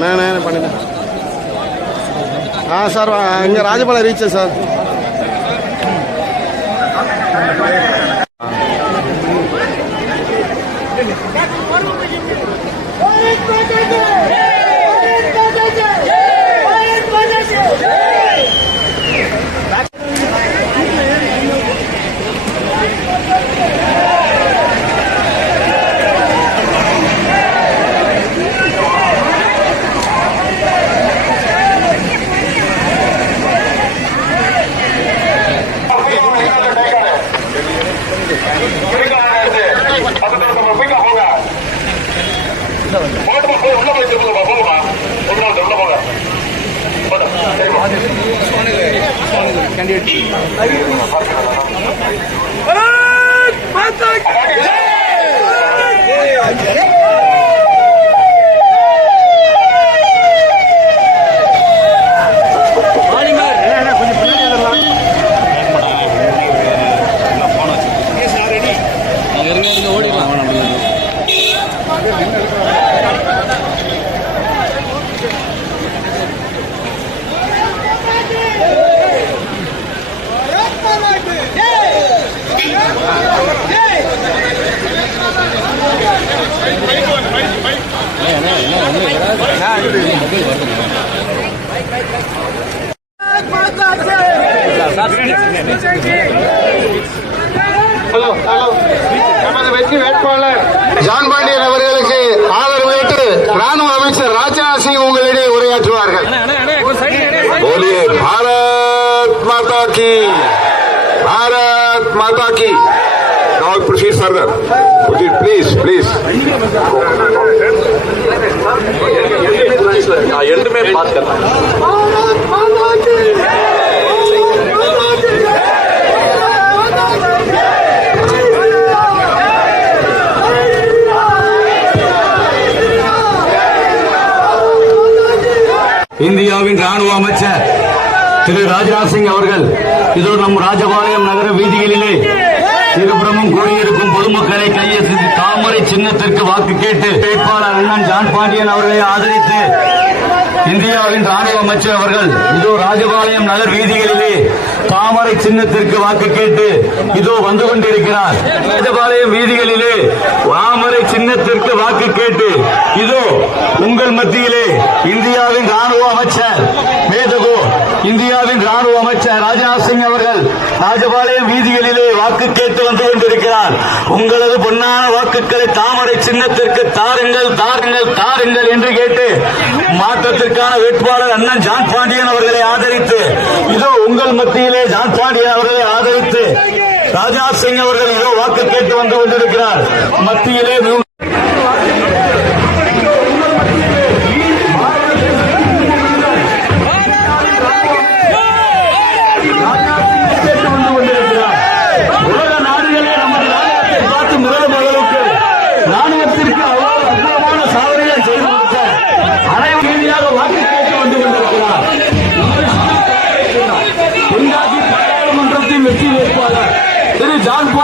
நான் நான் பண்ணிட்டேன் ஆ சார் இங்கே ராஜபாளையம் ரீச் சார். போட்டுமா போய் உள்ள போய் திரும்ப போகுமா உள்ள உள்ள போங்க கேண்டிடேட் ஹலோ ஹலோ நமது வெற்றி வேட்பாளர் ஜான் பாண்டியன் அவர்களுக்கு ஆதரவு ஏற்று ராணுவ அமைச்சர் ராஜ்நாத் சிங் உங்களிடையே உரையாற்றுவார்கள் போலியே பாரத் மாதா கி பாரத் மாதா கி Now proceed further. Proceed, please, please. எண்டுமே பார்க்கலாம் இந்தியாவின் ராணுவ அமைச்சர் திரு ராஜ்நாத் சிங் அவர்கள் இதோ நம் ராஜபாளையம் நகர வீதிகளிலே இருபுறமும் கூடியிருக்கும் பொதுமக்களை கையெழுத்து சின்னத்திற்கு வாக்கு கேட்டு வேட்பாளர் அண்ணன் ஜான் பாண்டியன் அவர்களை ஆதரித்து இந்தியாவின் ராணுவ அமைச்சர் அவர்கள் இதோ ராஜபாளையம் நகர் வீதிகளிலே தாமரை சின்னத்திற்கு வாக்கு கேட்டு இதோ வந்து கொண்டிருக்கிறார். ராஜபாளையம் வீதிகளிலே தாமரை சின்னத்திற்கு வாக்கு கேட்டு இதோ உங்கள் மத்தியிலே இந்தியாவின் ராணுவ அமைச்சர் மேதகோ இந்தியாவின் ராணுவ அமைச்சர் ராஜ்நாத் சிங் அவர்கள் ராஜபாளையம் வீதிகளிலே வாக்கு கேட்டு வந்து கொண்டிருக்கிறார். உங்களது பொன்னான வாக்குகளை தாமரை சின்னத்திற்கு தாருங்கள் தாருங்கள் தாருங்கள் என்று கேட்டு மாற்றத்திற்கான வேட்பாளர் அண்ணன் ஜான் பாண்டியன் அவர்களை ஆதரித்து இதோ உங்கள் மத்தியிலே ஜான் பாண்டியன் அவர்களை ஆதரித்து ராஜ்நாத் சிங் அவர்கள் இதோ வாக்கு கேட்டு வந்து கொண்டிருக்கிறார். மத்தியிலே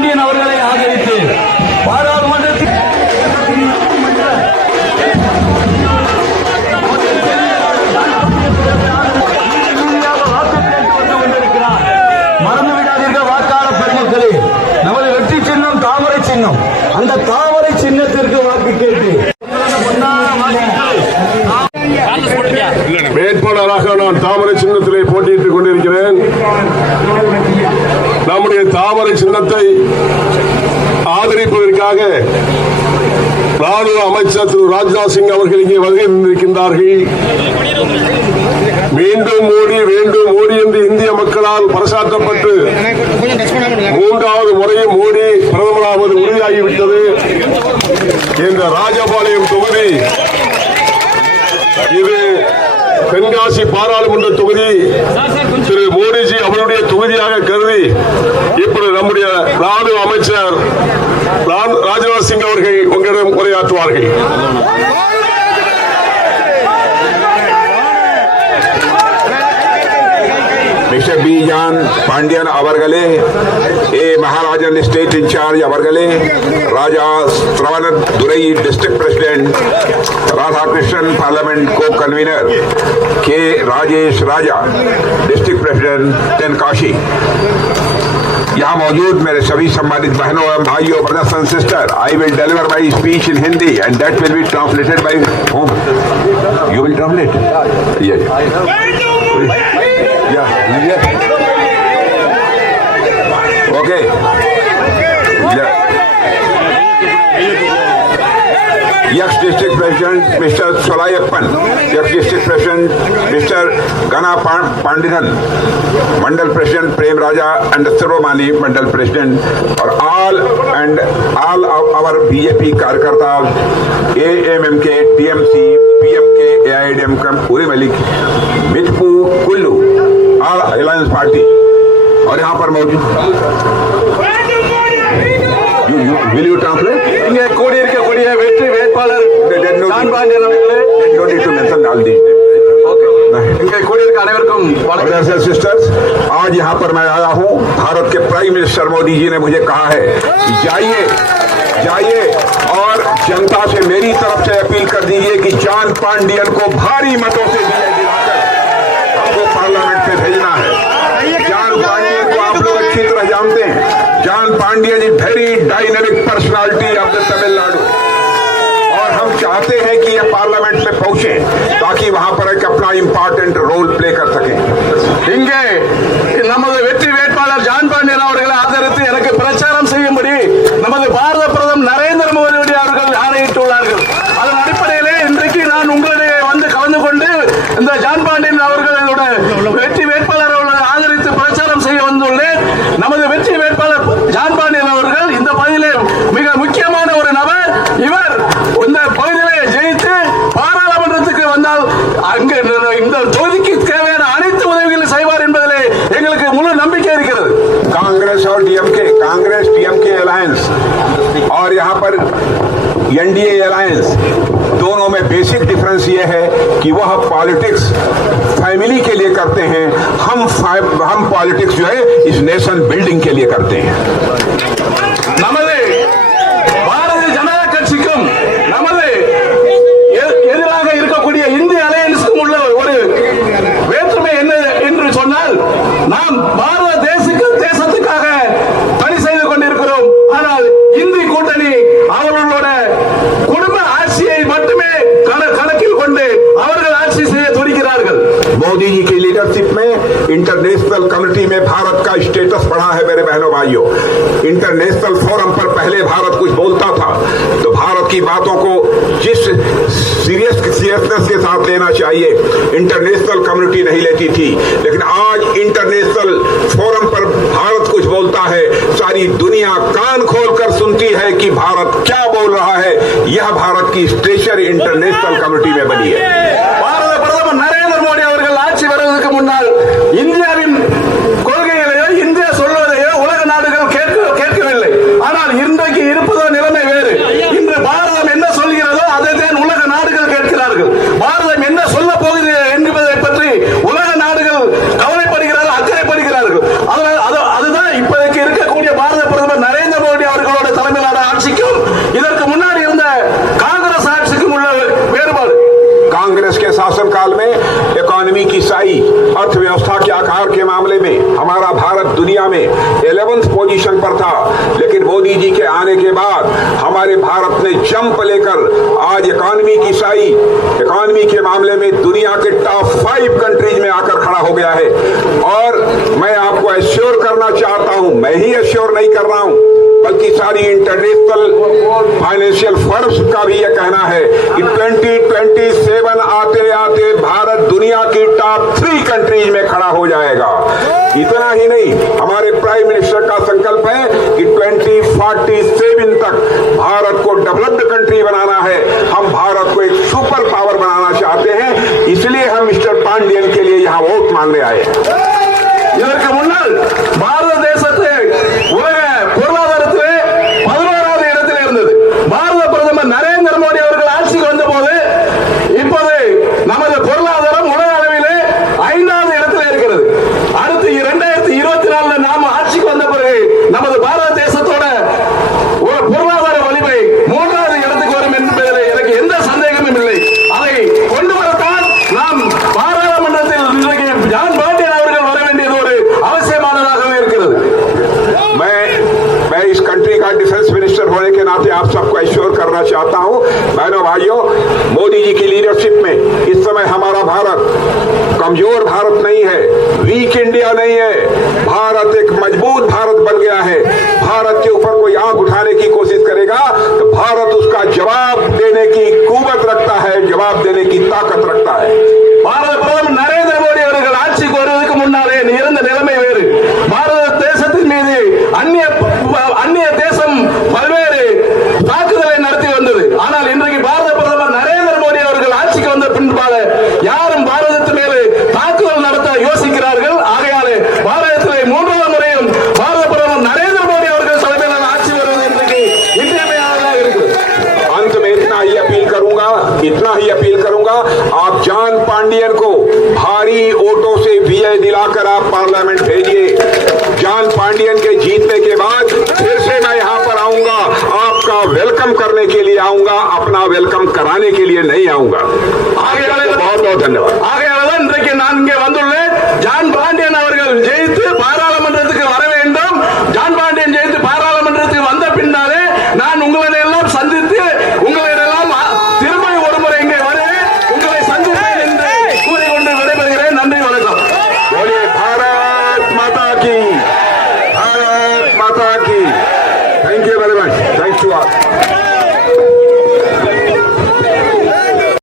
பாண்டியன் அவர்களை ஆதரித்து பாராளுமன்றத்தில் சின்னம். அந்த தாமரை சின்னத்திற்கு வாக்கு கேட்டு. வேட்பாளராக நான் தாமரை சின்னத்திலே போட்டியிட்டுக் கொண்டிருக்கிறேன். நம்முடைய தாமரை சின்னத்தை ஆதரிப்பதற்காக ராணுவ அமைச்சர் திரு ராஜ்நாத் சிங் அவர்கள் இங்கே வருகை நின்றிருக்கின்றார்கள் மீண்டும் மோடி வேண்டும் மோடி என்று இந்திய மக்களால் பரசாற்றப்பட்டு மூன்றாவது முறையும் மோடி பிரதமராவது உறுதியாகிவிட்டது இந்த ராஜபாளையம் தொகுதி. இது தென்காசி பாராளுமன்ற தொகுதி. திரு மோடிஜி அவருடைய தொகுதியாக கருதி இப்பொழுது நம்முடைய நாடு அமைச்சர் ராஜ்நாத் சிங் அவர்கள் உங்களிடம் உரையாற்றுவார்கள். ಮಿಸ್ಟರ್ ಬಿ ಜಾನ್ ಪಾಂಡ್ಯನ್ ಅವರ್ಗಲೇ A Maharajan state incharge ಅವರ್ಗಲೇ Raja Shravana district president Radhakrishnan parliament को convener K Rajesh Raja district president Tenkasi यहाँ मौजूद मेरे सभी सम्मानित बहनों एवं भाइयों brothers and sister I will deliver my speech in Hindi and that will be translated by whom you will translate okay mister Solaiappan x district president mister Gana Pandinan mandal president Prem Raja and सर्वमानी mandal president और all and all our BJP कार्यकर्ता A M M K T M C P M K A I D M कम पूरी मलिक मिथपू Kullu. translate? இங்கே கூடியிருக்கக்கூடிய வெற்றி வேட்பாளர் John Pandian அவர்களே Don't need to mention all these names. இங்கே கூடியிருக்க அனைவருக்கும் வணக்கம் ब्रदर्स एंड सिस्टर्स आज यहाँ पर मैं आया हूँ भारत के प्राइम मिनिस्टर मोदी जी ने मुझे कहा है कि जाइए जाइए और जनता से मेरी तरफ से अपील कर दीजिए कि जान पांडियन को भारी मतों से दिए Pandya ji very dynamic personality of the Tamil Nadu और हम चाहते हैं कि ये पार्लियामेंट में पहुँचे, ताकि वहाँ पर एक अपना इंपॉर्टेंट रोल प्ले कर सके। एनडीए अलायंस दोनों में बेसिक डिफरेंस ये है कि वह पॉलिटिक्स फैमिली के लिए करते हैं। हम हम पॉलिटिक्स जो है, इस नेशन बिल्डिंग के लिए करते हैं। नमस्ते। की बातों को जिस सीरियस सीरियसनेस के साथ लेना चाहिए इंटरनेशनल कम्युनिटी नहीं लेती थी। लेकिन आज इंटरनेशनल फोरम पर भारत कुछ बोलता है, सारी दुनिया कान खोलकर सुनती है कि भारत क्या बोल रहा है। यह भारत की स्टेचर इंटरनेशनल कम्युनिटी में बनी है। अर्थव्यवस्था के आकार के मामले में हमारा भारत दुनिया में 11th पोजीशन पर था। लेकिन मोदी जी के आने के बाद हमारे भारत ने जंप लेकर आज इकोनॉमी की साई, इकोनॉमी के मामले में दुनिया के टॉप फाइव कंट्रीज़ में आकर खड़ा हो गया है। और मैं आपको एश्योर करना चाहता हूँ, मैं ही एश्योर नहीं कर रहा हूँ, बल्कि सारी इंटरनेशनल फाइनेंशियल फर्म्स का भी यह कहना है कि 2027 आते आते भारत दुनिया की टॉप थ्री कंट्रीज़ में खड़ा हो जाएगा। इतना ही नहीं, हमारे प्राइम मिनिस्टर का संकल्प है कि 2047 तक भारत को डेवलप्ड कंट्री बनाना है। हम भारत को एक सुपर पावर बनाना चाहते हैं, इसलिए हम मिस्टर पांडियन के लिए यहाँ वोट मांगने आए हैं। भारत भारत कमज़ोर भारत नहीं है वीक इंडिया नहीं है। भारत एक मज़बूत भारत बन गया है। भारत के ऊपर कोई आँख उठाने की कोशिश करेगा तो भारत उसका जवाब देने की कुवत रखता है, जवाब देने की ताकत रखता है। भारत जान पांडियन को भारी वोटों से विजय दिलाकर आप पार्लियामेंट भेजिए जान पांडियन के जीतने के बाद फिर से मैं यहाँ पर आऊंगा आपका वेलकम करने के लिए आऊंगा अपना वेलकम कराने के लिए नहीं आऊंगा आगे वाले को बहुत बहुत धन्यवाद ஆகையால்தான் இன்றைக்கு நான் இங்கே வந்துள்ளேன் ஜான் பாண்டியன் அவர்கள் ஜெயித்து பாராளுமன்ற